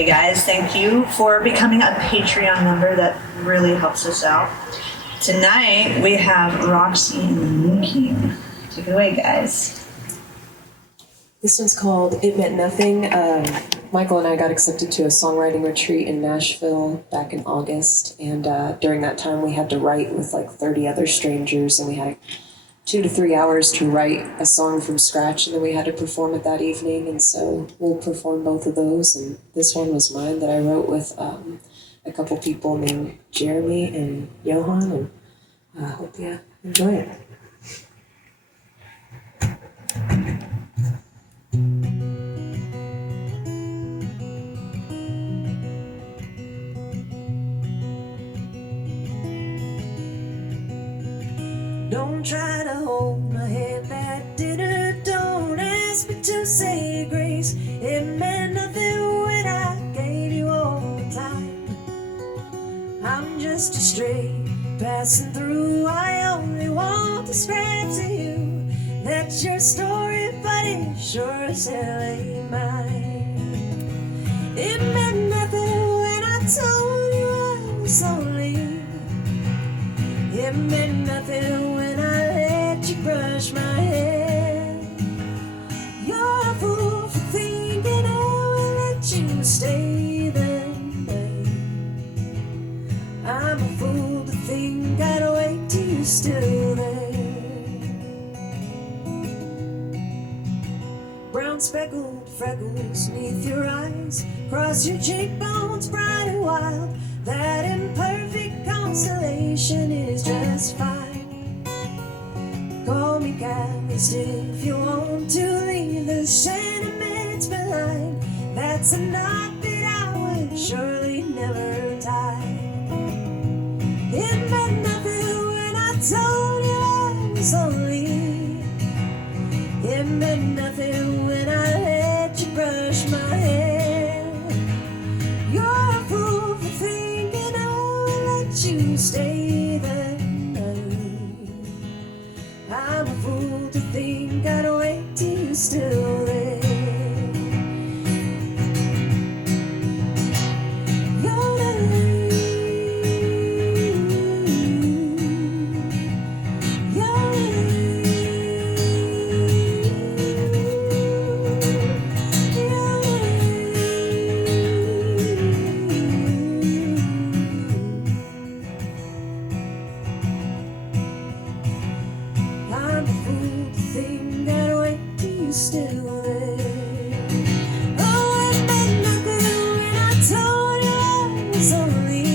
Hey guys, thank you for becoming a Patreon member. That really helps us out. Tonight we have Roxie the Moon King. Take it away, guys. This one's called It Meant Nothing. Michael and I got accepted to a songwriting retreat in Nashville back in August, and during that time we had to write with like 30 other strangers, and we had 2 to 3 hours to write a song from scratch, and then we had to perform it that evening, and so we'll perform both of those, and this one was mine that I wrote with a couple people named Jeremy and Johan, and I hope you enjoy it. Don't try to hold my hand at dinner. Don't ask me to say grace. It meant nothing when I gave you all the time. I'm just a stray passing through. I only want the scraps of you. That's your story, but it sure as hell ain't mine. It meant nothing when I told you I was only. It meant nothing when I let you brush my hair. You're a fool for thinking I will let you stay the night. I'm a fool to think I'd wait till you're still there. Brown speckled freckles neath your eyes, cross your cheekbones bright and wild. That imperfect constellation is just fine. Call me calloused if you want to leave the sentiments behind. That's a knot that I would surely never tie. It meant nothing when I told you I was lonely. It meant nothing when I let you brush my hair. You're a fool for thinking I will let you stay the night. I'm a fool to think I'd wait till you're still there. I'm a fool to think I'd wait till you're still there. Oh, it meant nothing when I told you I was only.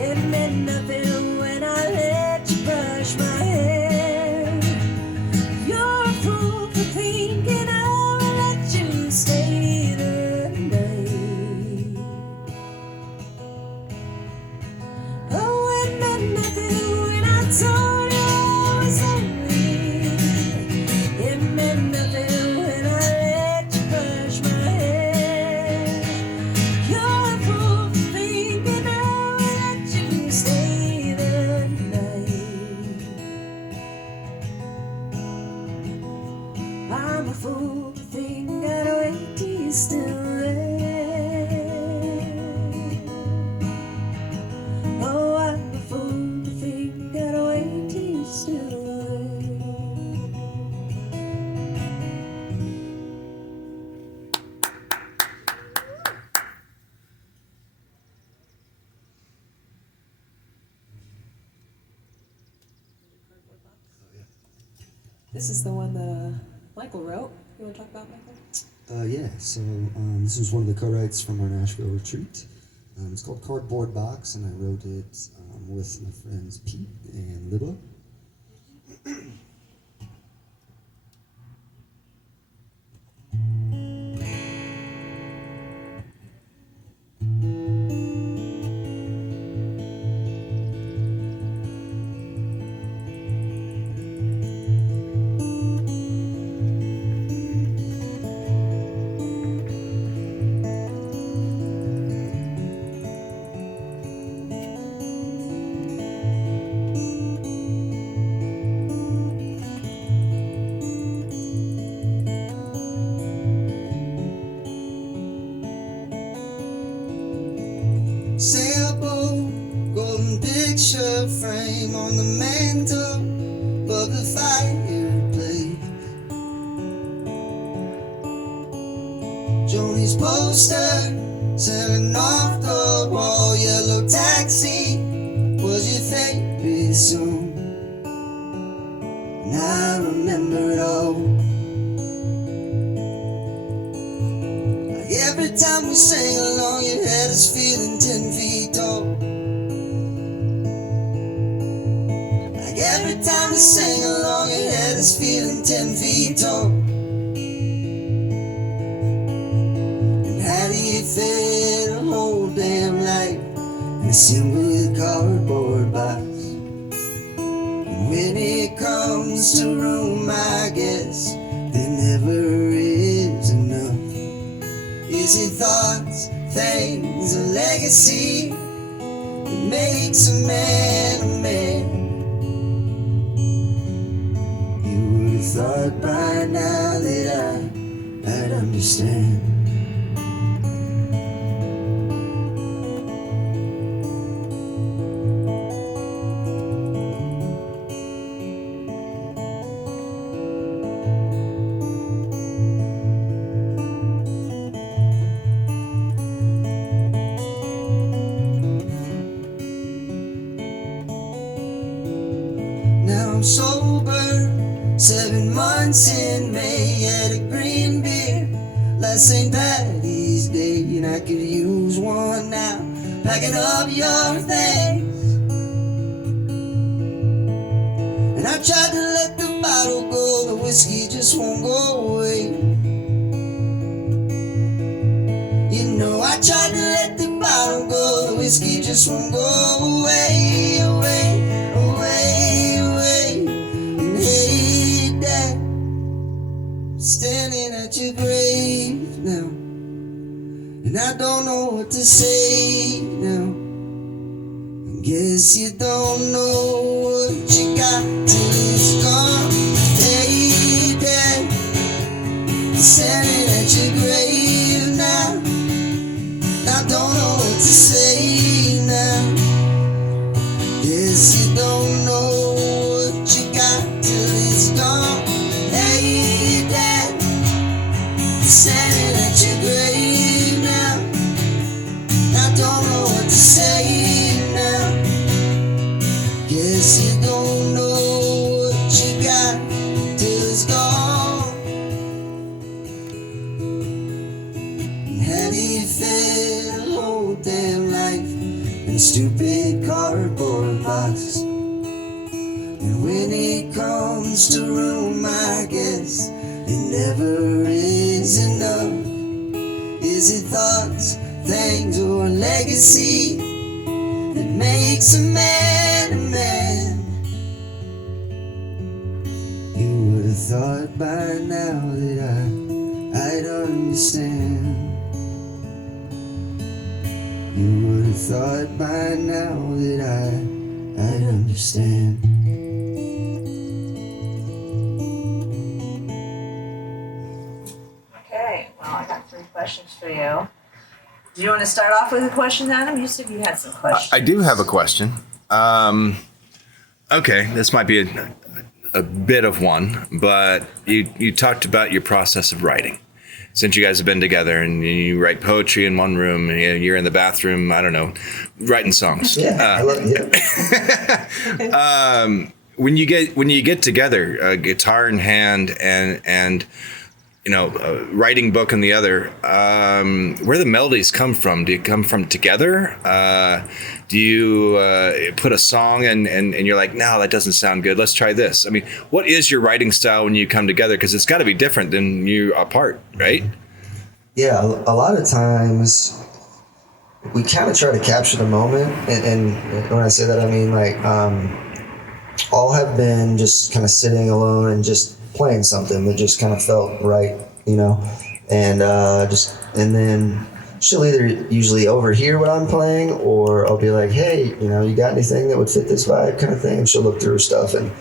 It meant nothing when I let you brush my hair. You're a fool for thinking I will let you stay the night. Oh, it meant nothing when I told you I was only. It meant nothing when I let you brush my hair. You're a fool for thinking I will let you stay the night. I'm a fool to think I'd wait till you're still there. Oh, I'm a fool to think I'd wait till you're still there. This is the one that Michael wrote. You want to talk about Michael? Yeah, so this was one of the co-writes from our Nashville retreat. It's called Cardboard Box, and I wrote it with my friends Pete and Libba. Joni's poster, selling off the wall. Yellow taxi was your favorite song, and I remember it all. Like every time we sang along, your head is feeling 10 feet tall. Like every time we sang along, your head is feeling 10 feet tall. Fed a whole damn life in a single cardboard box. And when it comes to room, I guess there never is enough. Is it thoughts, things, or legacy that makes a man a man? You would have thought by now that I'd understand. I'm sober, 7 months in May, at a green beer last St. Patty's Day, and I could use one now, packing up your things. And I tried to let the bottle go, the whiskey just won't go away. You know I tried to let the bottle go, the whiskey just won't go away, away. Standing at your grave now, and I don't know what to say now. I guess you don't know what you got till it's gone. Hey, Dad, standing at your grave now, I don't know what to say now. Guess you don't know what you got till it's gone. Hey, Dad, standing at your grave now, I don't know what to say now. Guess you don't know what you got till it's gone. And how do you fed a whole damn life in a stupid cardboard box? And when it comes to room, I guess it never is enough. Is it thoughts, things, or legacy that makes a man a man? You would have thought by now that I'd understand. You would have thought by now that I'd understand. Okay, well, I got 3 questions for you. Do you want to start off with a question, Adam? You said you had some questions. I do have a question. Okay, this might be a bit of one, but you talked about your process of writing. Since you guys have been together and you write poetry in one room and you're in the bathroom, I don't know, writing songs. Yeah, I love it. When you get together, guitar in hand and you know, writing book in the other, where the melodies come from? Do you come from together? Do you put a song and you're like, no, that doesn't sound good. Let's try this. I mean, what is your writing style when you come together? Because it's got to be different than you apart, right? Yeah, a lot of times we kind of try to capture the moment. And when I say that, I mean like all have been just kind of sitting alone and just playing something that just kind of felt right, you know, and then she'll either usually overhear what I'm playing, or I'll be like, hey, you know, you got anything that would fit this vibe, kind of thing, and she'll look through her stuff and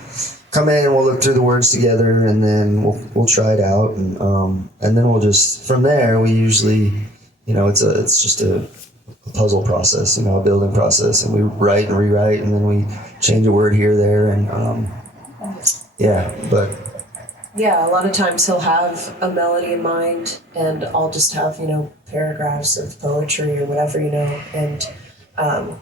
come in and we'll look through the words together, and then we'll try it out, and then we'll just from there we usually, you know, it's just a puzzle process, you know, a building process, and we write and rewrite, and then we change a word here or there, and yeah, but Yeah, a lot of times he'll have a melody in mind, and I'll just have, paragraphs of poetry or whatever, and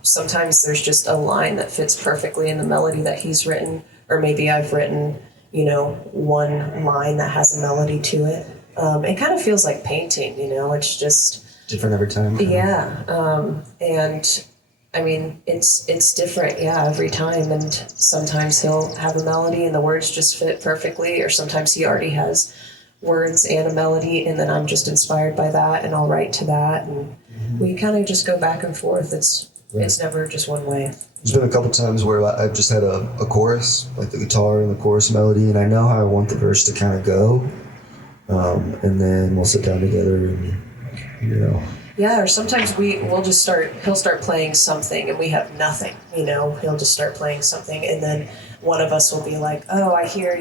sometimes there's just a line that fits perfectly in the melody that he's written, or maybe I've written, one line that has a melody to it. It kind of feels like painting, it's just Different every time. yeah, and I mean, it's different, every time. And sometimes he'll have a melody and the words just fit perfectly, or sometimes he already has words and a melody, and then I'm just inspired by that, and I'll write to that, and we kind of just go back and forth. It's never just one way. There's been a couple times where I've just had a chorus, like the guitar and the chorus melody, and I know how I want the verse to kind of go, and then we'll sit down together and, Yeah, or sometimes he'll start playing something and we have nothing, he'll just start playing something, and then one of us will be like, oh, I hear,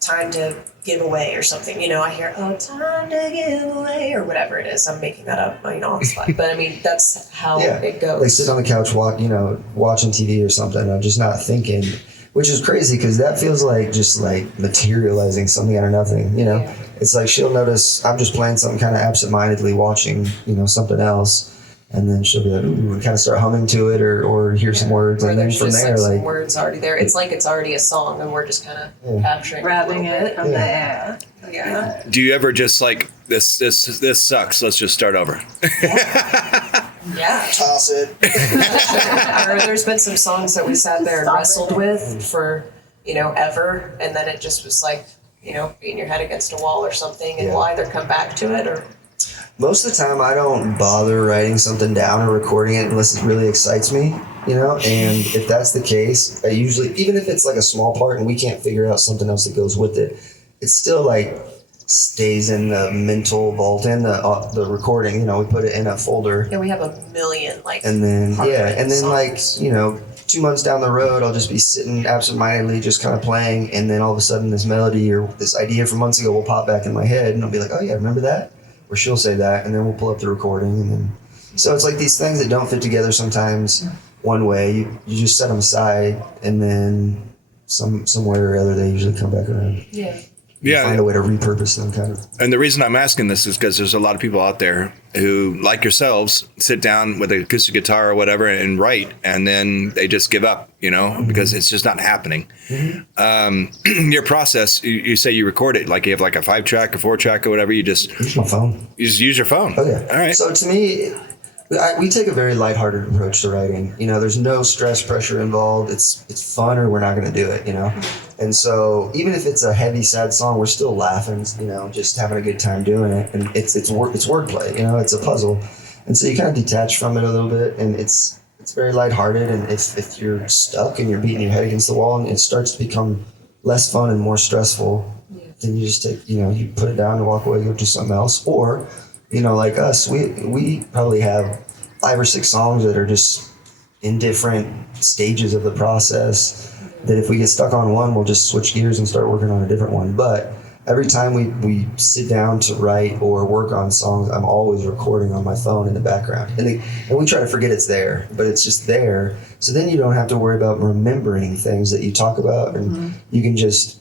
time to give away or something, I hear, oh, time to give away, or whatever it is. I'm making that up, on the spot, but I mean, that's how it goes. Like sit on the couch, watching TV or something, I'm just not thinking, which is crazy because that feels like just like materializing something out of nothing, Yeah. It's like she'll notice I'm just playing something kind of absentmindedly, watching, something else, and then she'll be like, ooh, and kind of start humming to it or hear some words, Or and then there's from just there, some words already there. It's like it's already a song, and we're just kind of capturing Grabbing a little it bit. from the air. Yeah. Do you ever just like this sucks, let's just start over? Yeah. toss it. Or there's been some songs that we sat there and wrestled with for, ever, and then it just was like, beating your head against a wall or something, and we'll either come back to it or... Most of the time, I don't bother writing something down or recording it unless it really excites me, And if that's the case, I usually, even if it's like a small part and we can't figure out something else that goes with it, it still like stays in the mental vault in the recording. We put it in a folder. And we have a million, And then songs. 2 months down the road, I'll just be sitting absentmindedly, just kind of playing, and then all of a sudden, this melody or this idea from months ago will pop back in my head, and I'll be like, "Oh yeah, remember that?" Or she'll say that, and then we'll pull up the recording, and then so it's like these things that don't fit together sometimes one way. You just set them aside, and then somewhere or other they usually come back around. Yeah. Yeah. Find a way to repurpose them, kind of. And the reason I'm asking this is because there's a lot of people out there who, like yourselves, sit down with an acoustic guitar or whatever and write, and then they just give up, because it's just not happening. Your process, you say you record it, like you have like a 5-track, a 4-track or whatever, you just Use my phone. just use your phone. Oh yeah. All right. So to me, we take a very lighthearted approach to writing. There's no stress, pressure involved. It's fun, or we're not going to do it. And so even if it's a heavy, sad song, we're still laughing. Just having a good time doing it. And it's wordplay. It's a puzzle, and so you kind of detach from it a little bit, and it's very lighthearted. And if you're stuck and you're beating your head against the wall, and it starts to become less fun and more stressful, then you just take you put it down and walk away, go do something else, or. Like us, we probably have 5 or 6 songs that are just in different stages of the process, that if we get stuck on one, we'll just switch gears and start working on a different one. But every time we sit down to write or work on songs, I'm always recording on my phone in the background. And we try to forget it's there, but it's just there. So then you don't have to worry about remembering things that you talk about, and you can just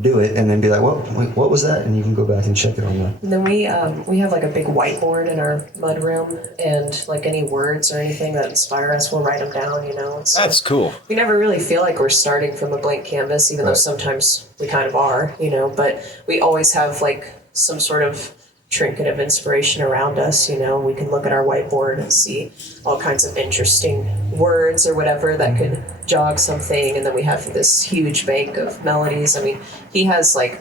do it and then be like, what was that? And you can go back and check it on that. And then we have like a big whiteboard in our mud room, and like any words or anything that inspire us, we'll write them down, So That's cool. we never really feel like we're starting from a blank canvas, even though sometimes we kind of are, but we always have like some sort of trinket of inspiration around us. We can look at our whiteboard and see all kinds of interesting words or whatever that could jog something, and then we have this huge bank of melodies. I mean, he has like,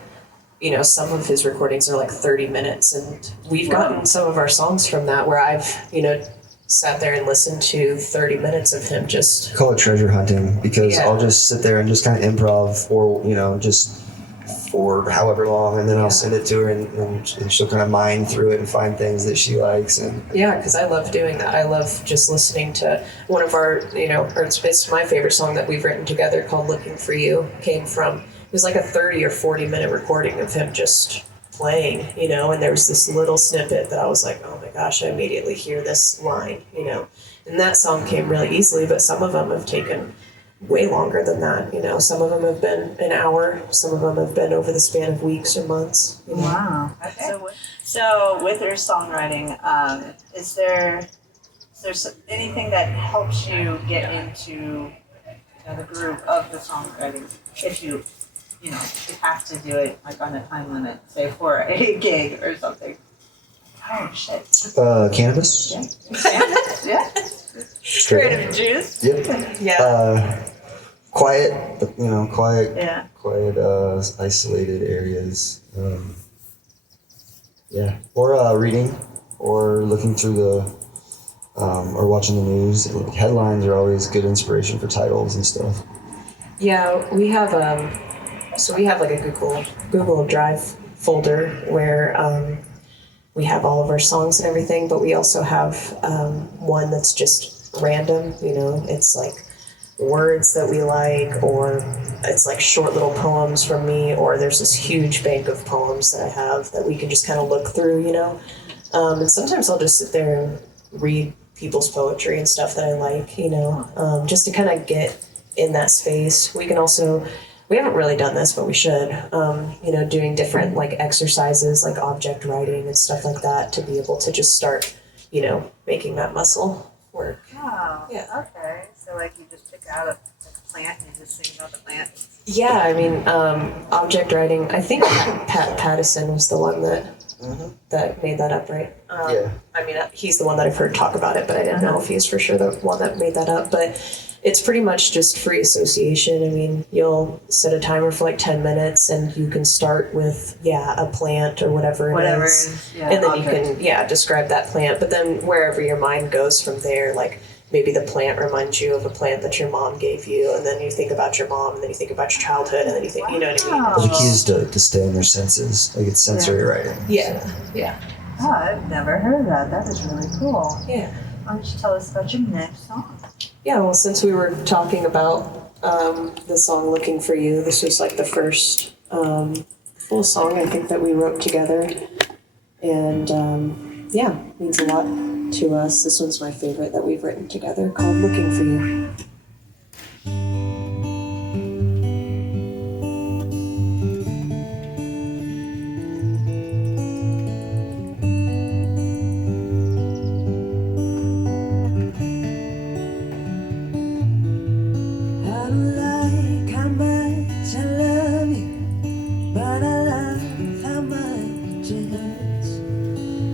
some of his recordings are like 30 minutes, and we've gotten some of our songs from that where I've, sat there and listened to 30 minutes of him just... Call it treasure hunting, because I'll just sit there and just kind of improv just for however long, and then I'll send it to her, and she'll kind of mine through it and find things that she likes. And yeah, because I love doing that. I love just listening to one of our, or it's my favorite song that we've written together called Looking For You. It was like a 30 or 40 minute recording of him just playing, and there was this little snippet that I was like, oh my gosh, I immediately hear this line, and that song came really easily, but some of them have taken way longer than that. You know, some of them have been an hour, some of them have been over the span of weeks or months. You know? Wow. Okay. So with your songwriting, is there anything that helps you get into the groove of the songwriting? If you have to do it like on a time limit, say for a gig or something. Oh shit. Cannabis. Yeah. Creative juice. Yep. Yeah. Quiet, but quiet. Yeah. Quiet, isolated areas. Or reading, or looking through or watching the news. Like, headlines are always good inspiration for titles and stuff. Yeah, we have like a Google Drive folder where we have all of our songs and everything, but we also have one that's just random. You know, it's like words that we like, or it's like short little poems from me, or there's this huge bank of poems that I have that we can just kind of look through, you know. And sometimes I'll just sit there and read people's poetry and stuff that I like, you know, just to kind of get in that space. We haven't really done this, but we should, doing different like exercises, like object writing and stuff like that, to be able to just start, making that muscle work. Oh, Yeah. okay. So like you just pick out a plant and you just sing about the plant. Yeah, I mean, object writing, I think Pat Pattison was the one that made that up, right? Yeah. I mean, he's the one that I've heard talk about it, but I didn't know if he's for sure the one that made that up. But it's pretty much just free association. I mean, you'll set a timer for like 10 minutes and you can start with, a plant or whatever it is. And then object. you can, describe that plant. But then wherever your mind goes from there, like maybe the plant reminds you of a plant that your mom gave you, and then you think about your mom, and then you think about your childhood, and then you think, you know what I mean? Wow. The key is to stay in their senses. Like, it's sensory writing. Yeah. Oh, I've never heard of that. That is really cool. Yeah. Why don't you tell us about your next song? Yeah, well, since we were talking about the song Looking for You, this was like the first full song I think that we wrote together. And means a lot to us. This one's my favorite that we've written together, called Looking for You.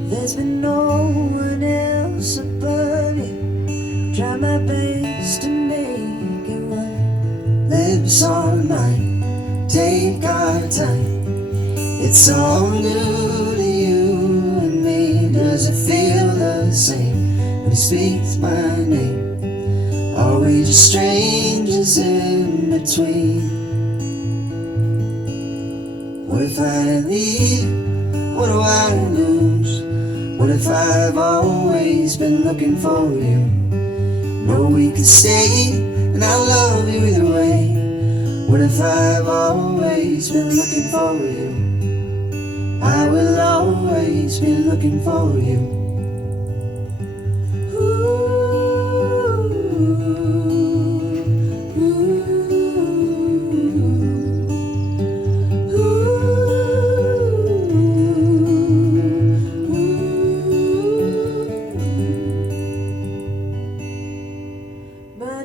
There's been no one else above you. Try my best to make it right. Lips on mine, take our time. It's all new to you and me. Does it feel the same when he speaks my name? Are we just strangers in between? What if I leave? What do I lose? What if I've always been looking for you? No, we could stay, and I love you either way. What if I've always been looking for you? I will always be looking for you.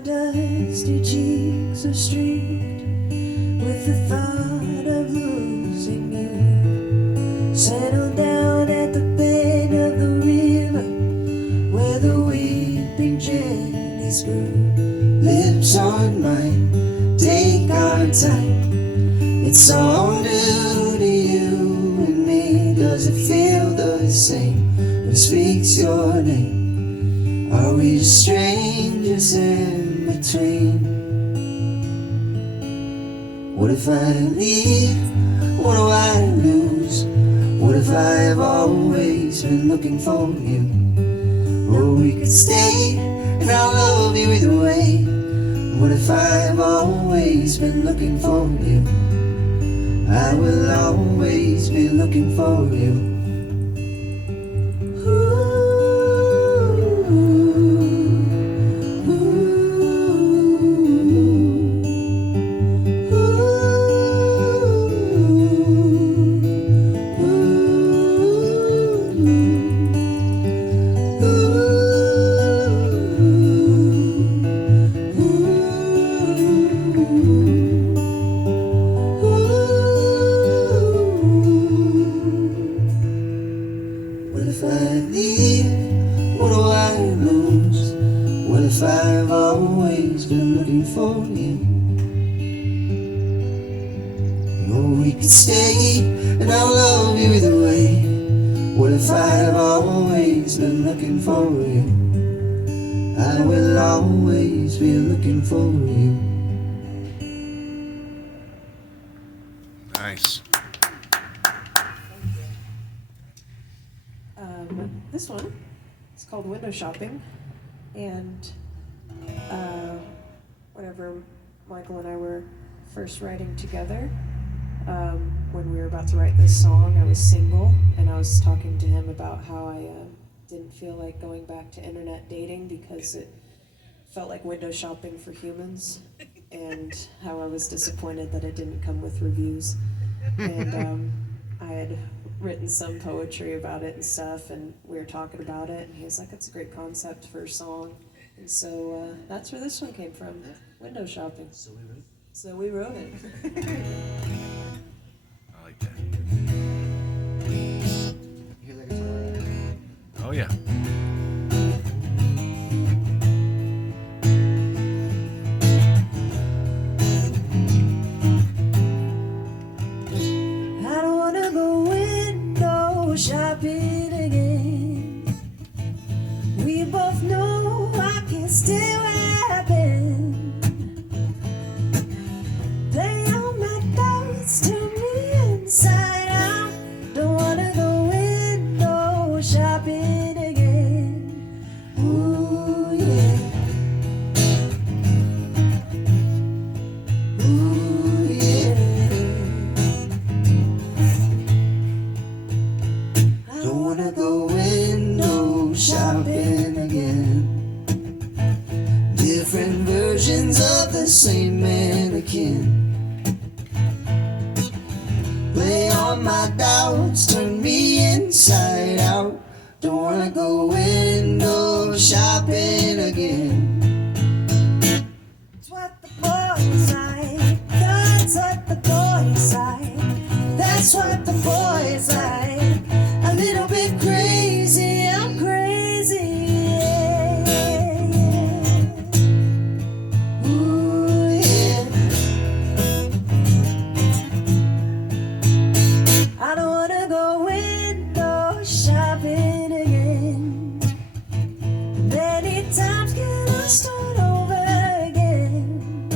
Dusty cheeks are streaked with the thought of losing you. Settle down at the bend of the river where the weeping gently grew. Lips on mine, take our time. It's all new to you and me. Does it feel the same when he speaks your name? Are we just strangers in between? What if I leave? What do I lose? What if I've always been looking for you? Or we could stay, and I'll love you either way. What if I've always been looking for you? I will always be looking for you. Ooh. been looking for you. No, we could stay, and I'll love you either way. What if I have always been looking for you? I will always be looking for you. Nice. This one is called Window Shopping, and whenever Michael and I were first writing together, when we were about to write this song, I was single, and I was talking to him about how I didn't feel like going back to internet dating because it felt like window shopping for humans, and how I was disappointed that it didn't come with reviews. And I had written some poetry about it and stuff, and we were talking about it, and he was like, "It's a great concept for a song." And so that's where this one came from, window shopping. So we wrote it. I like that. Hear that guitar? Oh yeah. I don't wanna go window shopping again. We both know I can't stay where I've been. Play all my doubts, turn me inside out. Don't wanna go window shopping again. Ooh yeah. Ooh yeah. I don't wanna go window shopping again. Different versions of the same mannequin. Play on my doubts, turn me inside out. Don't wanna go window shopping again. It's what the boys like. That's what the boys like. That's what the boys like. A little bit crazy, I'm crazy. Yeah. Ooh, yeah. I don't wanna go window shopping again. Many times can I start over again?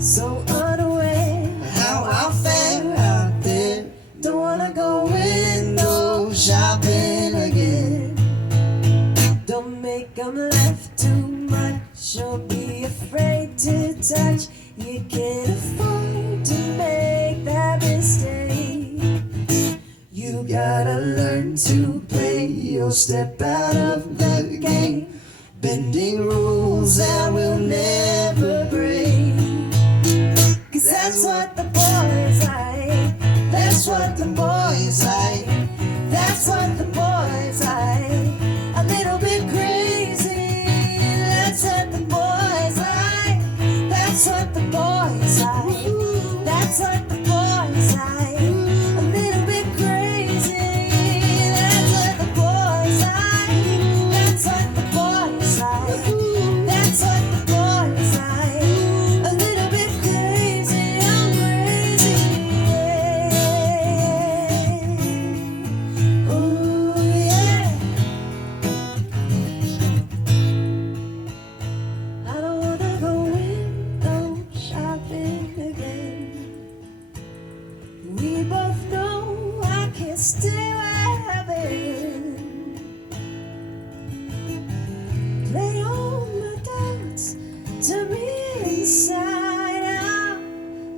So unaware how I'll fare out there. Don't wanna go window shopping again. Don't make 'em laugh too much or be afraid to touch. You can't afford to make that mistake. You gotta learn to play your step out of the game. Bending rules that will never break. 'Cause that's what the boys like. That's what the boys like. That's what the boys like. A little bit crazy. That's what the boys like. That's what the boys like. That's what the boys like. A little bit crazy. That's what the boys like. That's what the boys like. That's what the boys like. A little bit crazy. I'm crazy. Yeah. Ooh yeah. I don't wanna go window shopping again. We both know I can't stay where I've been. Play on my doubts, turn me inside out.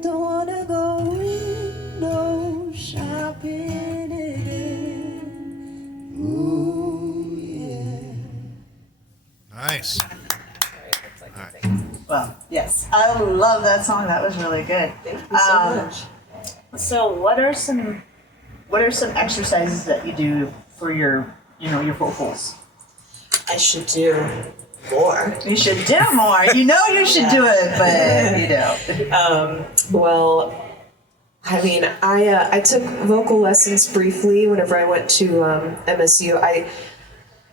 Don't wanna go window shopping again. Ooh yeah. Nice. Well, yes, I love that song. That was really good. Thank you so much. So, what are some exercises that you do for your vocals? I should do more. You should do more. You know you should do it, but you don't. Well, I mean, I took vocal lessons briefly whenever I went to MSU.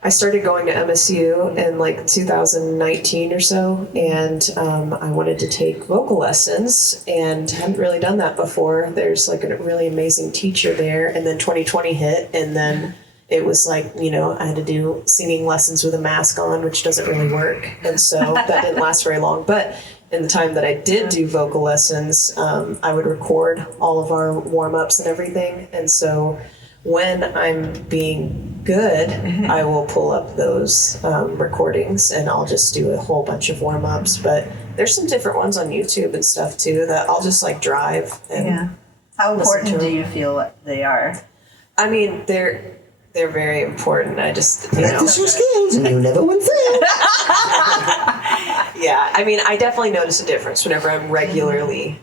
I started going to MSU in like 2019 or so, and I wanted to take vocal lessons and hadn't really done that before. There's like a really amazing teacher there, and then 2020 hit, and then it was like, you know, I had to do singing lessons with a mask on, which doesn't really work, and so that didn't last very long. But in the time that I did do vocal lessons, I would record all of our warm-ups and everything, and so when I'm being good, I will pull up those recordings and I'll just do a whole bunch of warm-ups. But there's some different ones on YouTube and stuff too that I'll just like drive and How listen important to do them. you feel they are? I mean, they're very important. I just, you know. Practice your skills and you never will fail. Yeah, I mean, I definitely notice a difference whenever I'm regularly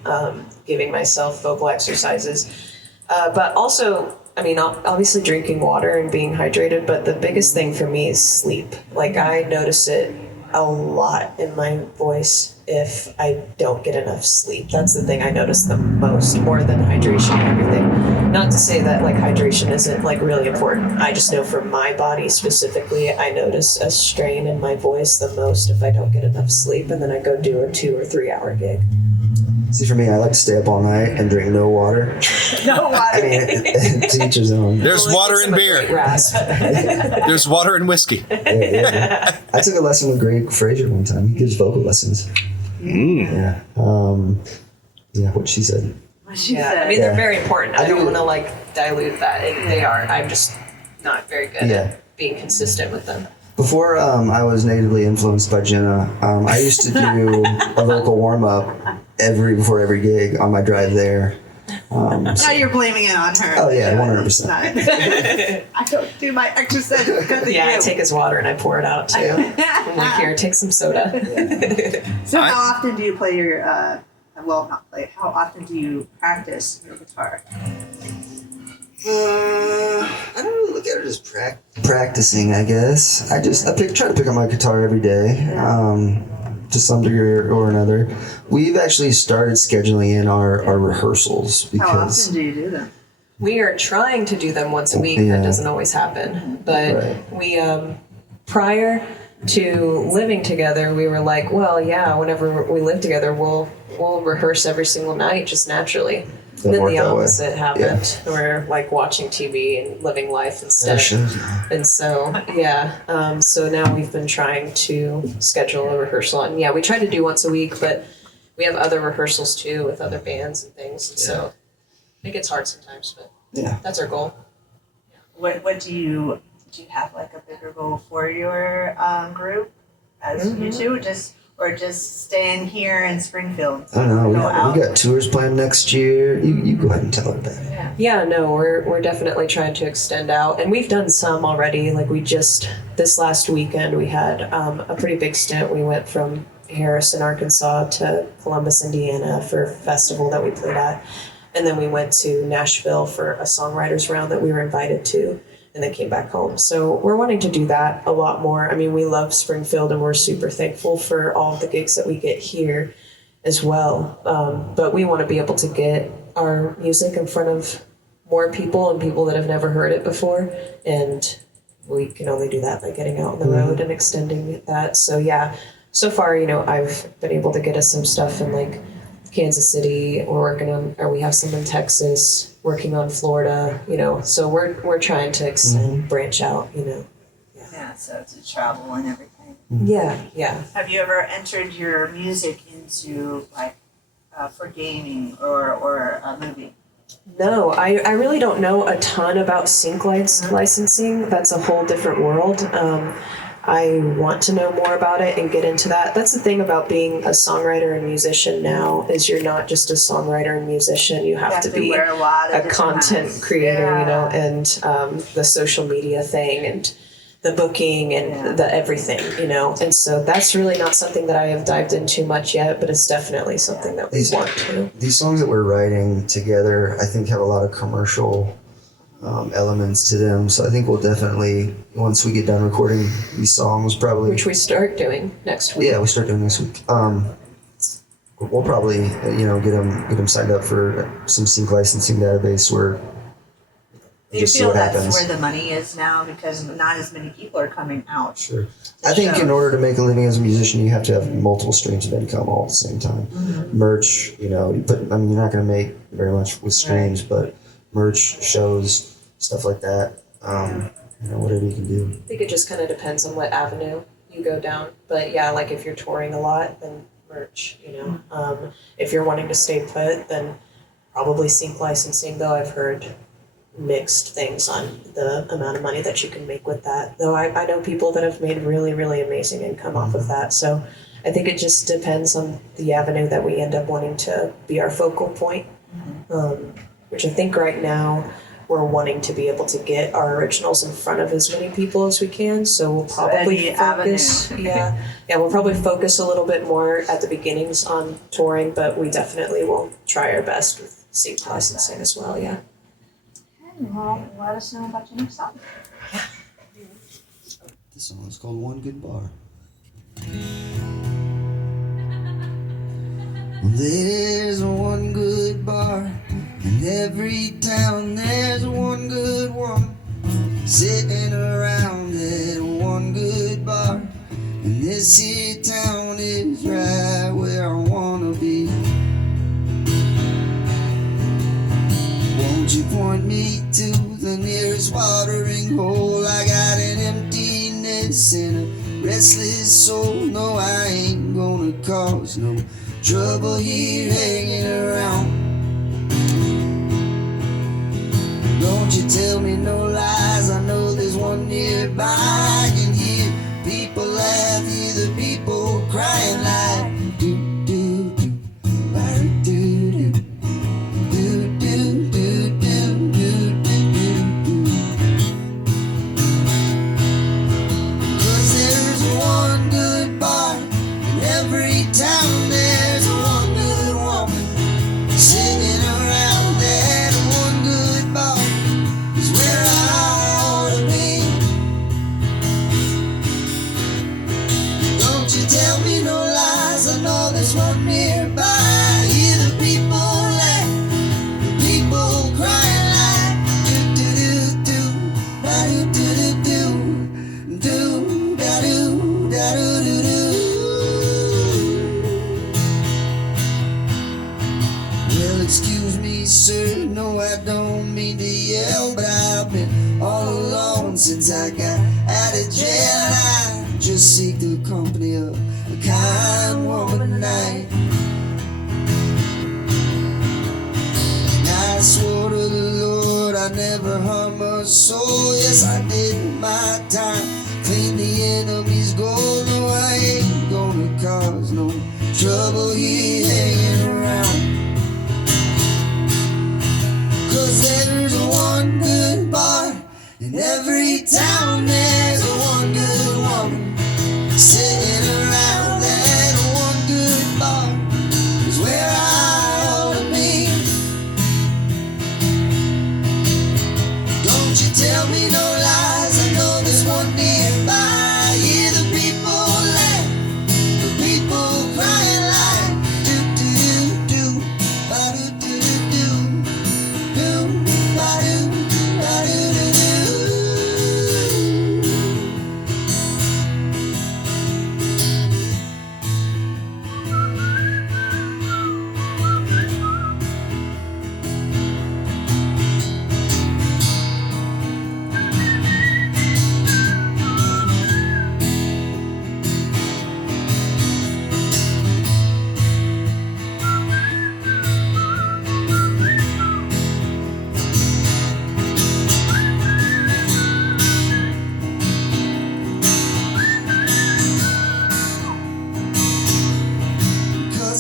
giving myself vocal exercises. But also, I mean, obviously drinking water and being hydrated, but the biggest thing for me is sleep. Like, I notice it a lot in my voice if I don't get enough sleep. That's the thing I notice the most, more than hydration and everything. Not to say that, like, hydration isn't, like, really important. I just know for my body specifically, I notice a strain in my voice the most if I don't get enough sleep, and then I go do a 2 or 3 hour gig. See, for me, I like to stay up all night and drink no water. No water. I mean, to each his own. There's Well, it water gives and them a great beer. rasp. There's water and whiskey. Yeah. I took a lesson with Greg Fraser one time. He gives vocal lessons. Yeah. Yeah, what she said. What she Yeah, said. I mean, they're very important. I I don't do- want to like dilute that. They are. I'm just not very good Yeah. at being consistent with them. Before I was natively influenced by Jenna, I used to do a vocal warm up before every gig on my drive there. Now you're blaming it on her. Oh, yeah, 100%. It's not. I don't do my exercises because of Yeah, I you. take his water and I pour it out too. I'm like, here, take some soda. So how often do you play your, not play, how often do you practice your guitar? I don't really look at it as practicing, I guess. I try to pick up my guitar every day, to some degree or another. We've actually started scheduling in our rehearsals How because often do you do them? We are trying to do them once a week. Yeah. That doesn't always happen. But Right. we, prior to living together, we were like, well, yeah, whenever we live together, we'll rehearse every single night just naturally. Doesn't Then work the that way. opposite happened. We're like watching TV and living life instead. And so, so now we've been trying to schedule a rehearsal. And yeah, we try to do once a week, but we have other rehearsals too with other bands and things. And so it gets hard sometimes, but Yeah. that's our goal. What do you have like a bigger goal for your group as you two, just staying here in Springfield? I don't know. Go out? We got tours planned next year. You go ahead and tell her that. Yeah. Yeah, no, we're definitely trying to extend out, and we've done some already. Like this last weekend we had a pretty big stint. We went from Harrison, Arkansas to Columbus, Indiana for a festival that we played at, and then we went to Nashville for a songwriters round that we were invited to, and then came back home. So we're wanting to do that a lot more. I mean, we love Springfield, and we're super thankful for all of the gigs that we get here as well. But we want to be able to get our music in front of more people and people that have never heard it before. And we can only do that by getting out on the road and extending that. So yeah, so far, I've been able to get us some stuff in like Kansas City. We have some in Texas, working on Florida, so we're trying to extend, branch out, Yeah, so to travel and everything. Yeah. Have you ever entered your music into like for gaming or a movie? No, I really don't know a ton about sync licensing. That's a whole different world. I want to know more about it and get into that. That's the thing about being a songwriter and musician now, is you're not just a songwriter and musician. You have to be wear a lot of a different content hats. creator, Yeah. and the social media thing and the booking and the everything, And so that's really not something that I have dived into much yet, but it's definitely something that we want to. These songs that we're writing together, I think, have a lot of commercial elements to them. So I think we'll definitely, once we get done recording these songs, probably. Which we start doing next week. Yeah, we start doing this week. We'll probably, get them signed up for some sync licensing database where Do you just see feel what that's happens. where the money is now because not as many people are coming out? Sure. I think in order to make a living as a musician, you have to have multiple streams of income all at the same time. Merch, you know, you're not going to make very much with streams, but merch, shows, stuff like that. You know, whatever you can do. I think it just kind of depends on what avenue you go down. But yeah, like if you're touring a lot, then merch, you know. If you're wanting to stay put, then probably sync licensing, though I've heard mixed things on the amount of money that you can make with that. Though I know people that have made really, really amazing income off of that. So I think it just depends on the avenue that we end up wanting to be our focal point. Which I think right now we're wanting to be able to get our originals in front of as many people as we can. So we'll probably focus. We'll probably focus a little bit more at the beginnings on touring, but we definitely will try our best with sync licensing as well. Yeah. Well, let us know about your next song. This song is called One Good Bar. There's one good bar in every town. There's one good woman sitting around at one good bar. And this here town is right where I wanna be. Won't you point me to the nearest watering hole? I got an emptiness and a restless soul. No, I ain't gonna cause no trouble here hanging around. Don't you tell me no lies, I know there's one nearby. I can hear people laugh, hear the people crying like do do do, do do do. Since I got out of jail, I just seek the company of a kind woman tonight. And I swore to the Lord I'd never harm a soul. Yes, I did my time, clean the enemy's goal. No, I ain't gonna cause no trouble here hanging around. 'Cause there's one good bar in every town. There's one good woman sitting around. That one good bar is where I ought to be. Don't you tell me no lies, I know there's one nearby. Hear the people laugh, the people crying like do do do, ba do do do, do ba do ba do do do.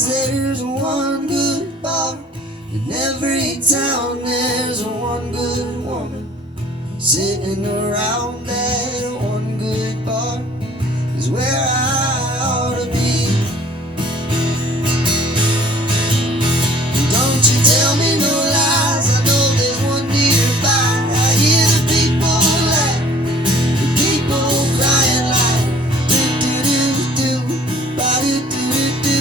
There's one good bar in every town. There's one good woman sitting around. That one good bar is where I ought to be. Don't you tell me no lies, I know there's one nearby. I hear the people laugh, the people crying like do do do do, ba do do do do.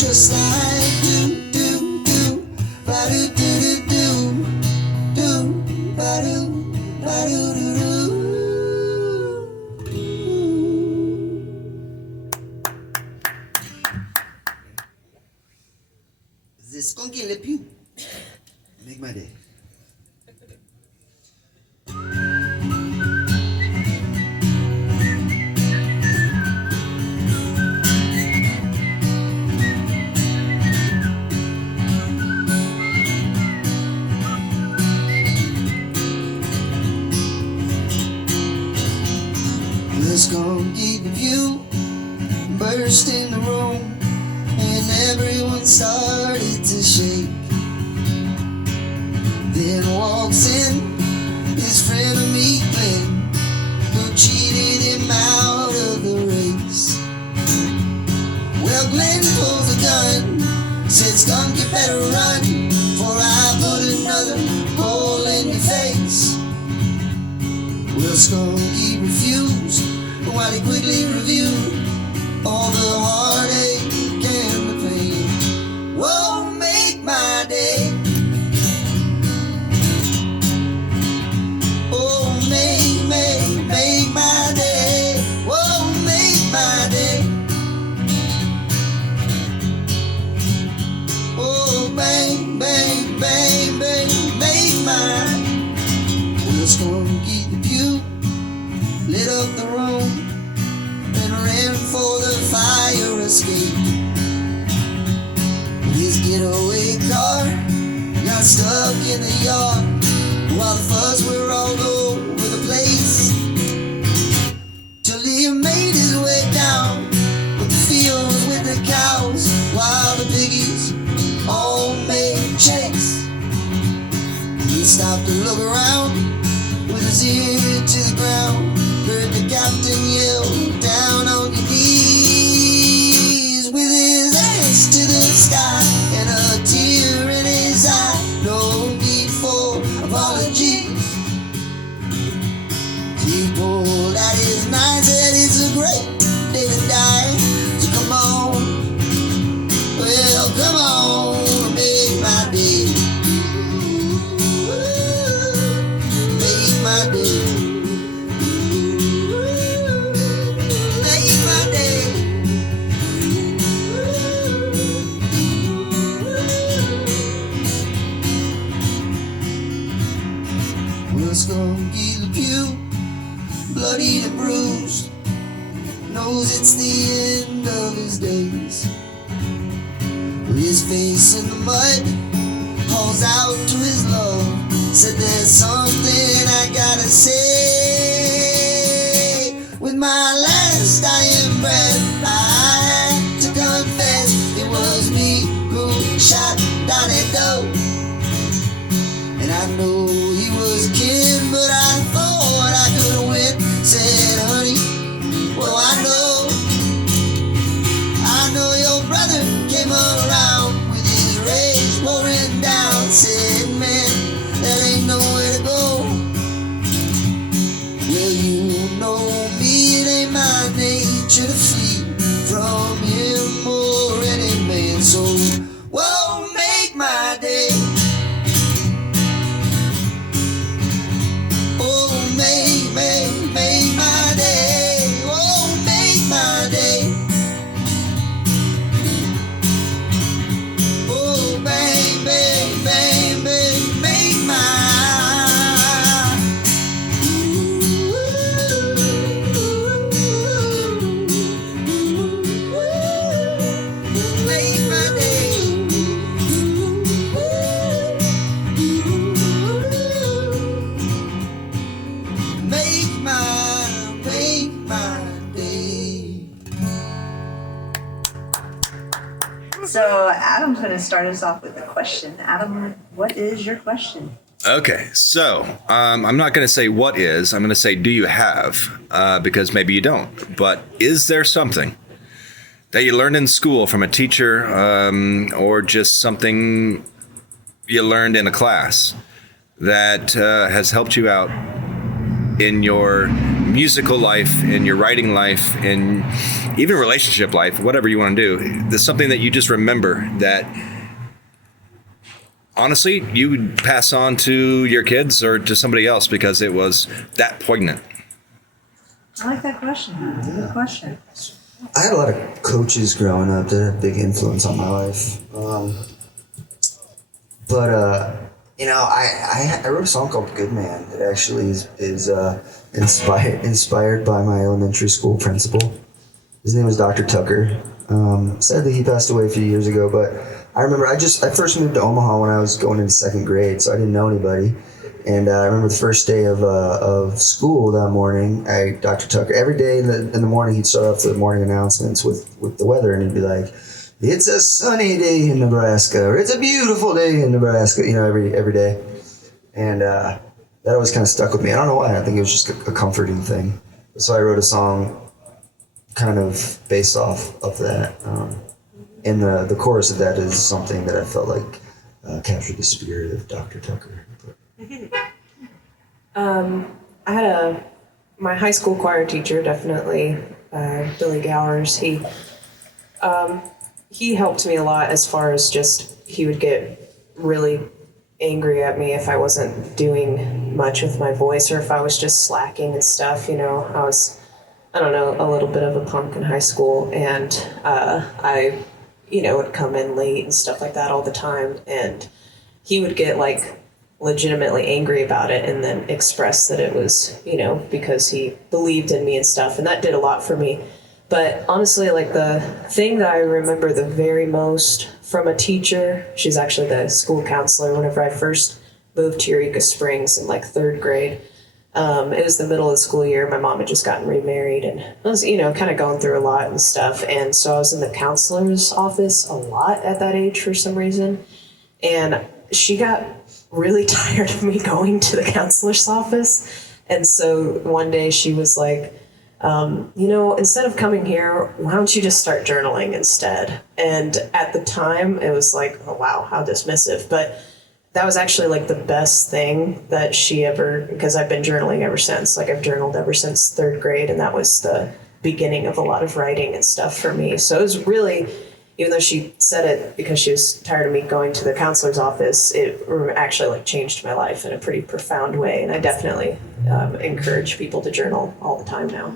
just like do do do, ba do do do do, ba do do do. The skunky lip you make my day. The skunky lip you burst in the room, and everyone started to shake. Then walks in his friend of me, Glenn, who cheated him out of the race. Well, Glenn pulls a gun, said, "Skunk, you better run, for I put another hole in your face." Well, Skunky refused, while he quickly reviewed all the heartache and the pain. Whoa, make my day. Oh, make my day. Whoa, make my day. Oh, bang, bang, bang, bang, make my. Well, Skunky the Pew lit up the room and ran for the fire escape. His getaway car got stuck in the yard while the fuzz were all over the place, till he made his way down with the fields with the cows, while the piggies all made chase. He stopped to look around with his ear to the ground, heard the captain yell, "Down on your knees," with his hands to the sky and a tear in his eye. No need for apologies. He pulled out his knife, said, "It's a great day to die, so come on, well, come on, make my day, make my day, make my day." Well, Skunky the Pew, bloodied and bruised, knows it's the end of his days. With his face in the mud, calls out to his love, said, "There's something I gotta say. With my last dying breath, I had to confess it was me who shot Donnie Doe. And I know he was a kid, but I thought I could win." Said, "Honey, well, I know your brother came around with his rage pouring down." Said, "Man, that ain't nowhere to go. Well, you know me, it ain't my nature to flee from him or any man. So, whoa, make my day. Oh, make my day. Oh, make my day. Oh, bang, bang, bang, bang, make my. Make my day. Make my day. So Adam's going to start us off with a question. Adam, what is your question? Okay, so I'm not going to say what is. I'm going to say, do you have? Because maybe you don't. But is there something that you learned in school from a teacher, or just something you learned in a class that has helped you out in your musical life, in your writing life, in even relationship life, whatever you want to do, there's something that you just remember that honestly you would pass on to your kids or to somebody else because it was that poignant? I like that question. That's a good question. I had a lot of coaches growing up that had a big influence on my life. I wrote a song called Good Man that actually is inspired by my elementary school principal. His name was Dr. Tucker. Sadly, he passed away a few years ago, but I remember I first moved to Omaha when I was going into second grade, so I didn't know anybody. And I remember the first day of school that morning, Dr. Tucker, every day in the morning, he'd start off the morning announcements with the weather, and he'd be like, "It's a sunny day in Nebraska," or "It's a beautiful day in Nebraska," every day. And that always kind of stuck with me. I don't know why. I think it was just a comforting thing. So I wrote a song kind of based off of that. And the chorus of that is something that I felt like captured the spirit of Dr. Tucker. I had my high school choir teacher, definitely, Billy Gowers. He helped me a lot as far as just, he would get really angry at me if I wasn't doing much with my voice or if I was just slacking and stuff. I was, a little bit of a punk in high school, and I would come in late and stuff like that all the time, and he would get legitimately angry about it and then express that it was, because he believed in me and stuff, and that did a lot for me. But honestly, the thing that I remember the very most from a teacher, she's actually the school counselor whenever I first moved to Eureka Springs in third grade. It was the middle of the school year. My mom had just gotten remarried, and I was, kind of going through a lot and stuff. And so I was in the counselor's office a lot at that age for some reason. And she got really tired of me going to the counselor's office. And so one day she was like, instead of coming here, why don't you just start journaling instead? And at the time it was like, oh wow, how dismissive. But that was actually the best thing that she ever, because I've been journaling ever since. I've journaled ever since third grade, and that was the beginning of a lot of writing and stuff for me. So it was really, even though she said it because she was tired of me going to the counselor's office, it actually changed my life in a pretty profound way. And I definitely encourage people to journal all the time now.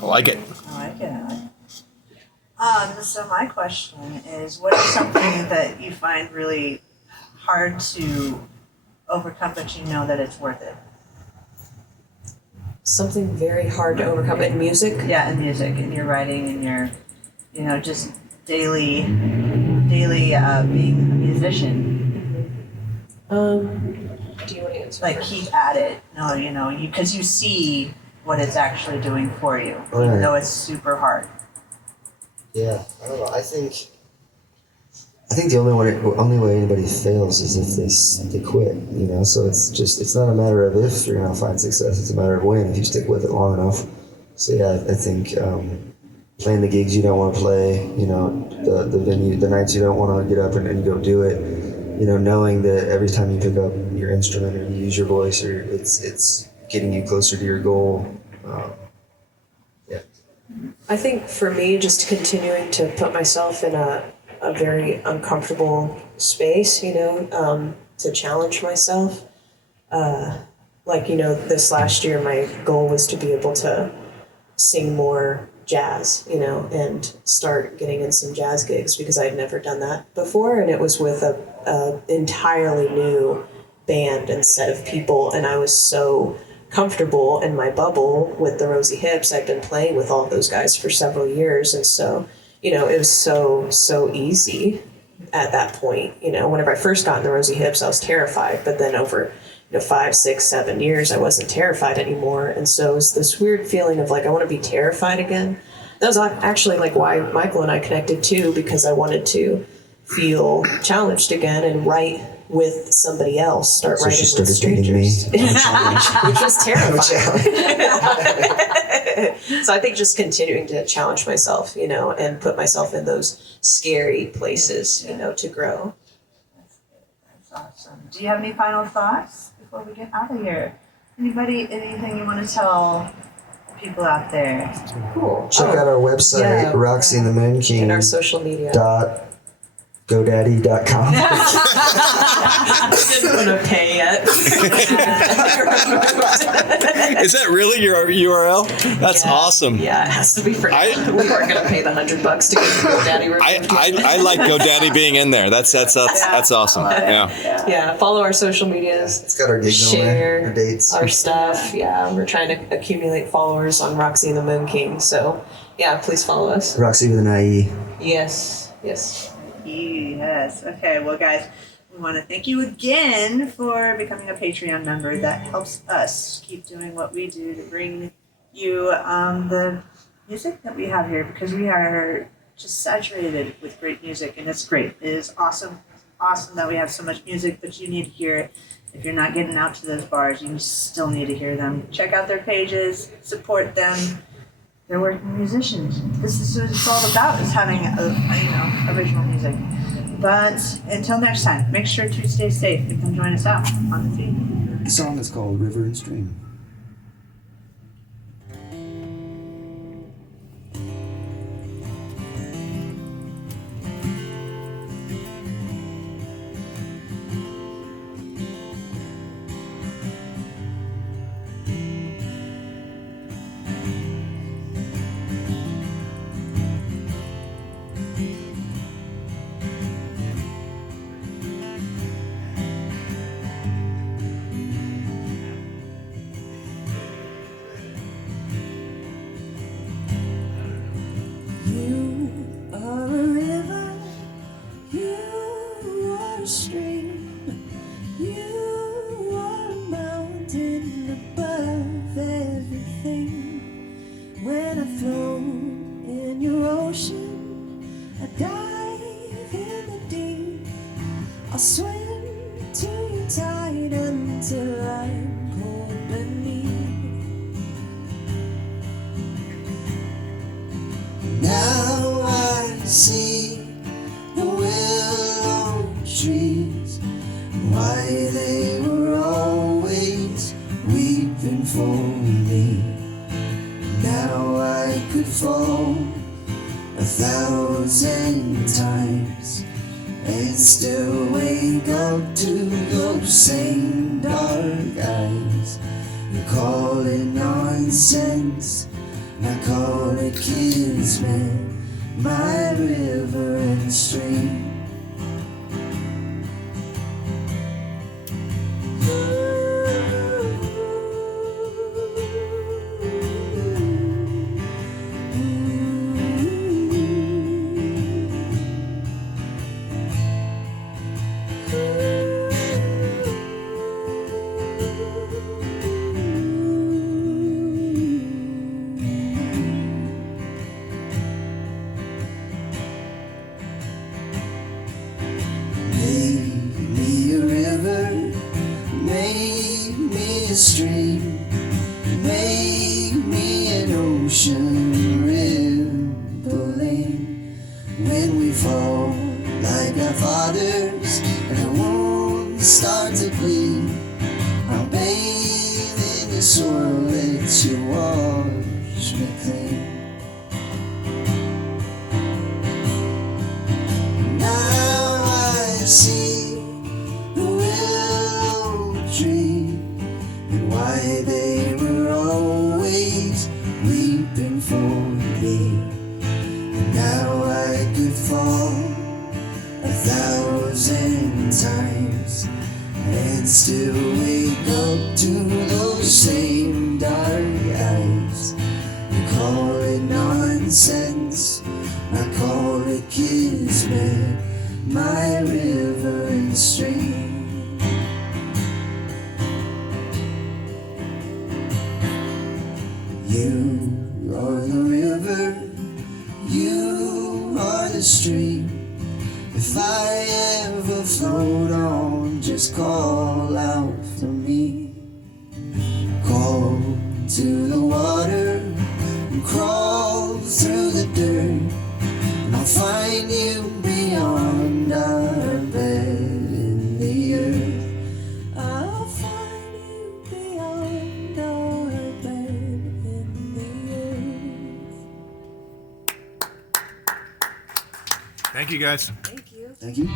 I like it. I like it. So my question is, what is something that you find really hard to overcome, but you know that it's worth it? Something very hard to overcome in music? Yeah, in music, in your writing, in your, just daily being a musician. Do you want to answer? Keep at it. No, because you see what it's actually doing for you, Right. even though it's super hard. Yeah, I don't know. I think the only way anybody fails is if they quit. So it's not a matter of if you're gonna find success. It's a matter of when, if you stick with it long enough. So yeah, I think playing the gigs you don't want to play, the venue, the nights you don't want to get up and go do it. Knowing that every time you pick up your instrument or you use your voice, or it's getting you closer to your goal. Yeah. I think for me, just continuing to put myself in a very uncomfortable space, to challenge myself. This last year, my goal was to be able to sing more jazz, and start getting in some jazz gigs because I'd never done that before. And it was with a entirely new band and set of people. And I was so comfortable in my bubble with the Rosy Hips. I'd been playing with all of those guys for several years. And so, it was so easy at that point. Whenever I first got in the Rosy Hips, I was terrified, but then over 5, 6, 7 years, I wasn't terrified anymore. And so it was this weird feeling of I want to be terrified again. That was actually why Michael and I connected too, because I wanted to feel challenged again and write with somebody else, start writing with strangers. Which was terrifying. So I think just continuing to challenge myself, and put myself in those scary places, to grow. That's awesome. Do you have any final thoughts before we get out of here? Anything you want to tell people out there? Cool. Check out our website, yeah. Roxie The Moon King. And our social media. GoDaddy.com. Didn't want to pay yet. Is that really your URL? That's Yeah. awesome. Yeah, it has to be free. I- We weren't going to pay the $100 to get GoDaddy. I like GoDaddy being in there. That's awesome. Yeah. Yeah, follow our social medias. It's got our gigs on there, Share our dates. our stuff. Yeah, we're trying to accumulate followers on Roxie The Moon King. So, yeah, please follow us. Roxie with an IE. Yes. Yes. Okay. Well, guys, we want to thank you again for becoming a Patreon member. That helps us keep doing what we do to bring you the music that we have here, because we are just saturated with great music, and it's great. It is awesome. Awesome that we have so much music, but you need to hear it. If you're not getting out to those bars, you still need to hear them. Check out their pages, support them. They're working musicians. This is what it's all about, is having original music. But until next time, make sure to stay safe and come join us out on the feed. The song is called River and Stream. You are a river, you are a stream, you are a mountain above everything. When I float in your ocean, I dive in the deep. I'll swim to your tide until I'm cold beneath. Now I see the willow trees, why they were always weeping for me. Now I could fall 1,000 times and still wake up to those same dark eyes. You call it nonsense, I call it kismet, my river and stream. Make me a river, make me a stream, make me an ocean rippling. When we fall like our fathers and our wounds start to bleed, I'll bathe in the soil, let you wash me clean. Now I see the willow tree and why they were always weeping for me. And now I could fall 1,000 times and still wake up to those same dark eyes. You call it nonsense, I call it kismet, my river and stream. You are the river, you are the stream. If I ever float on, just call out for me. Call to the water and crawl through the dirt, and I'll find you beyond our bed in the earth. I'll find you beyond Thank you, guys. Thank you. Thank you.